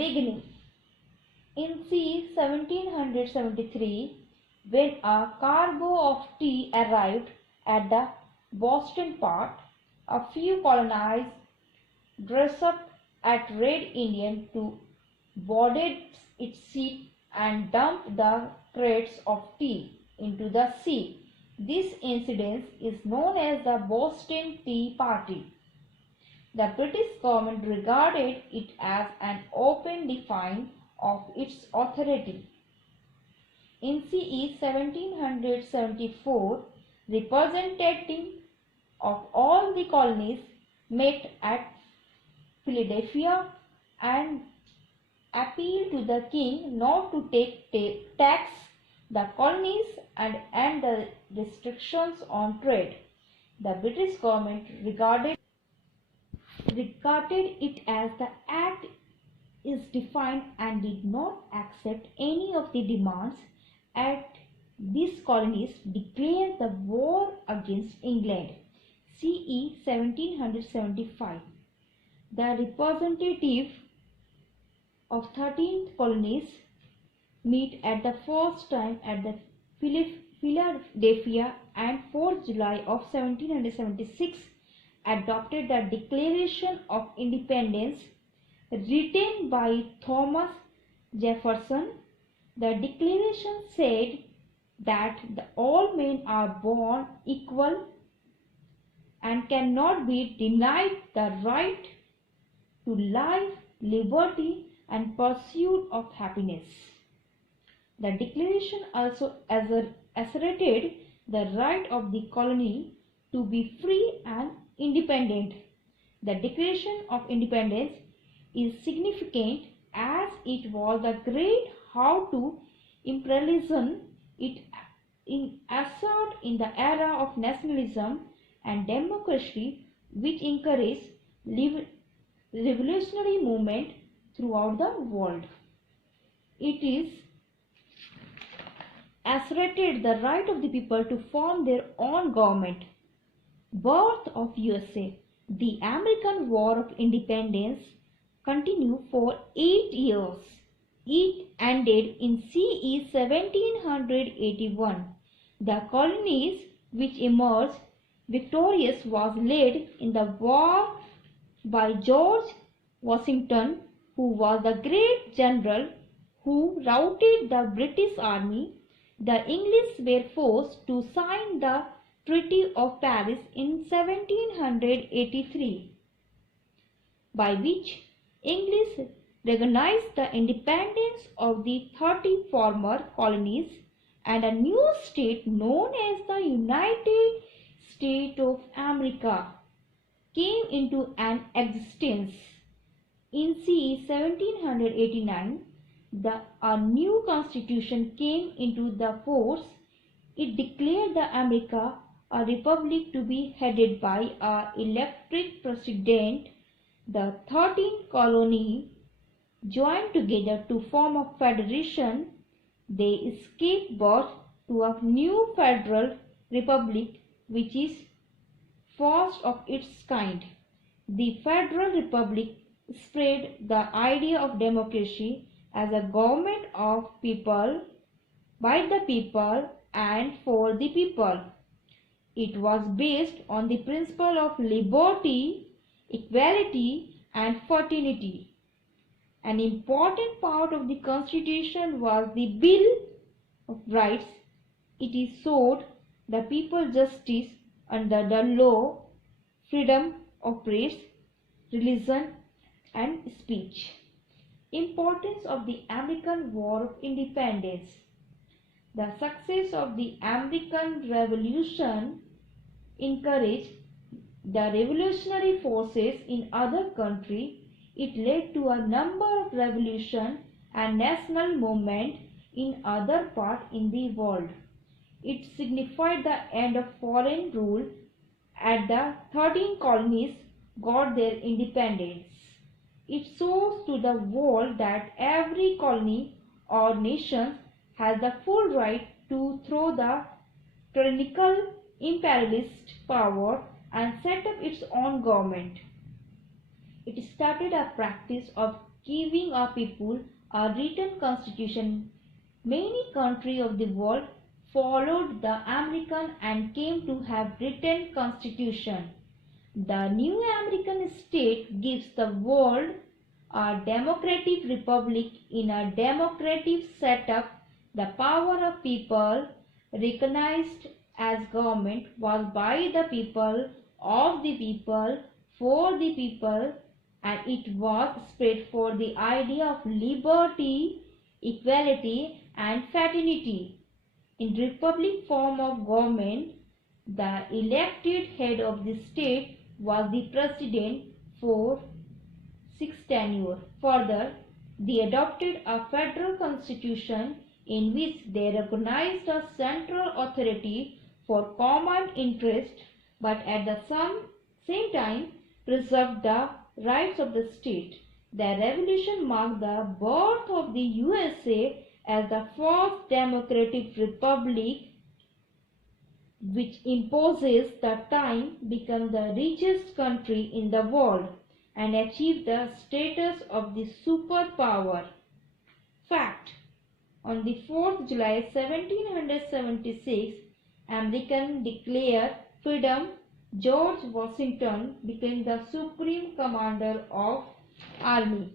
Beginning. In c. 1773, when a cargo of tea arrived at the Boston port, a few colonized dressed up as Red Indian to boarded its ship and dumped the crates of tea into the sea. This incident is known as the Boston Tea Party. The British government regarded it as an open defiance of its authority. In CE 1774, representatives of all the colonies met at Philadelphia and appealed to the king not to tax the colonies and end the restrictions on trade. The British government regarded it as the act is defined and did not accept any of the demands at these colonies declared the war against England. CE 1775. The representative of 13 colonies meet at the first time at the Philadelphia and 4th July of 1776 adopted the Declaration of Independence written by Thomas Jefferson. The declaration said that all men are born equal and cannot be denied the right to life, liberty, and pursuit of happiness. The declaration also asserted the right of the colony to be free and independent. The Declaration of Independence is significant as it was the great how to imperialism it asserted in the era of nationalism and democracy, which encouraged revolutionary movement throughout the world. It is asserted the right of the people to form their own government. Birth of USA. The American War of Independence continued for 8 years. It ended in CE 1781. The colonies which emerged victorious was led in the war by George Washington, who was the great general who routed the British army. The English were forced to sign the Treaty of Paris in 1783, by which English recognized the independence of the 30 former colonies and a new state known as the United States of America came into an existence. In CE 1789, a new constitution came into the force. It declared the America a republic to be headed by an elected president. The 13 colonies joined together to form a federation. They gave birth to a new federal republic, which is first of its kind. The federal republic spread the idea of democracy as a government of people, by the people, and for the people. It was based on the principle of liberty, equality, and fraternity. An important part of the Constitution was the Bill of Rights. It assured the people justice under the law, freedom of press, religion, and speech. Importance of the American War of Independence. The success of the American Revolution encouraged the revolutionary forces in other countries. It led to a number of revolutions and national movements in other parts in the world. It signified the end of foreign rule as the 13 colonies got their independence. It shows to the world that every colony or nation has the full right to throw the tyrannical imperialist power and set up its own government. It started a practice of giving a people a written constitution. Many countries of the world followed the American and came to have written constitution. The new American state gives the world a democratic republic in a democratic setup. The power of people recognized as government was by the people, of the people, for the people, and it was spread for the idea of liberty, equality, and fraternity. In republic form of government, the elected head of the state was the president for 6 tenure. Further, they adopted a federal constitution in which they recognized a central authority for common interest, but at the same time preserved the rights of the state. The revolution marked the birth of the USA as the first democratic republic, which imposes the time become the richest country in the world and achieve the status of the superpower. Fact: on the 4th July 1776, American declared freedom. George Washington became the supreme commander of army.